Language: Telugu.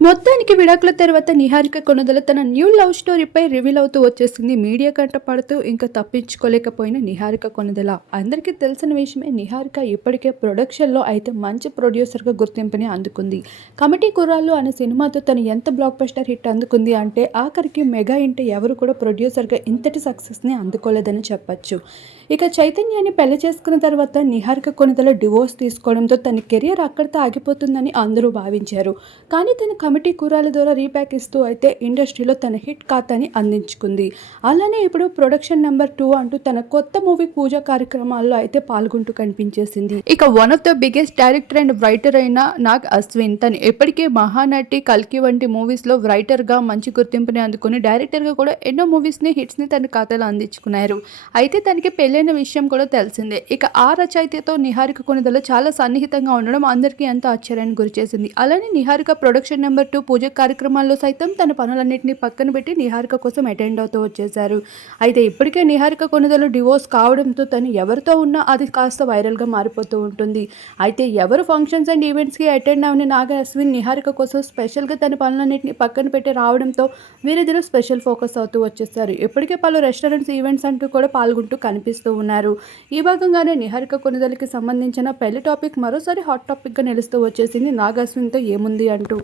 మొత్తానికి విడాకుల తర్వాత నిహారిక కొనుదల తన న్యూ లవ్ స్టోరీపై రివీల్ అవుతూ వచ్చేసింది. మీడియా కంట పడుతూ ఇంకా తప్పించుకోలేకపోయిన నిహారిక కొనుదల. అందరికీ తెలిసిన విషయమే నిహారిక ఇప్పటికే ప్రొడక్షన్లో అయితే మంచి ప్రొడ్యూసర్గా గుర్తింపుని అందుకుంది. కమిటీ కుర్రాళ్ళు అనే సినిమాతో తను ఎంత బ్లాక్ బస్టర్ హిట్ అందుకుంది అంటే ఆఖరికి మెగా ఇంటి ఎవరు కూడా ప్రొడ్యూసర్గా ఇంతటి సక్సెస్ని అందుకోలేదని చెప్పచ్చు. ఇక చైతన్యాన్ని పెళ్ళి చేసుకున్న తర్వాత నిహారిక కొనుదల డివోర్స్ తీసుకోవడంతో తన కెరియర్ అక్కడితో ఆగిపోతుందని అందరూ భావించారు. కానీ తన కమిటీ కూరాల ద్వారా రీప్యాక్ ఇస్తూ అయితే ఇండస్ట్రీలో తన హిట్ ఖాతాని అందించుకుంది. అలానే ఇప్పుడు ప్రొడక్షన్ నెంబర్ టూ అంటూ తన కొత్త మూవీ పూజ కార్యక్రమాల్లో అయితే పాల్గొంటూ కనిపించేసింది. ఇక one of the biggest director and writer అయిన నాగ్ అశ్విన్ తను ఎప్పటికే మహానటి కల్కి వంటి మూవీస్లో రైటర్గా మంచి గుర్తింపుని అందుకుని డైరెక్టర్గా కూడా ఎన్నో మూవీస్ని హిట్స్ని తన ఖాతాలో అందించుకున్నారు. అయితే తనకి పెళ్ళైన విషయం కూడా తెలిసిందే. ఇక ఆ రచయితతో నిహారిక కొనుదల చాలా సన్నిహితంగా ఉండడం అందరికీ ఎంతో ఆశ్చర్యాన్ని గురిచేసింది. అలానే నిహారిక ప్రొడక్షన్ నెంబర్ టూ పూజ కార్యక్రమాల్లో సైతం తన పనులన్నింటినీ పక్కన పెట్టి నిహారిక కోసం అటెండ్ అవుతూ వచ్చేశారు. అయితే ఇప్పటికే నిహారిక కొనుదల డివోర్స్ కావడంతో తను ఎవరితో ఉన్నా అది కాస్త వైరల్గా మారిపోతూ ఉంటుంది. అయితే ఎవరు ఫంక్షన్స్ అండ్ ఈవెంట్స్కి అటెండ్ అవని నాగ అశ్విన్ నిహారిక కోసం స్పెషల్గా తన పనులన్నింటినీ పక్కన పెట్టి రావడంతో వీరిద్దరూ స్పెషల్ ఫోకస్ అవుతూ వచ్చేసారు ఇప్పటికే పలు రెస్టారెంట్స్ ఈవెంట్స్ అంటూ కూడా పాల్గొంటూ కనిపిస్తూ ఉన్నారు. ఈ భాగంగానే నిహారిక కొనుదలకి సంబంధించిన పెళ్ళి టాపిక్ మరోసారి హాట్ టాపిక్గా నిలుస్తూ వచ్చేసింది నాగ అశ్విన్తో ఏముంది అంటూ.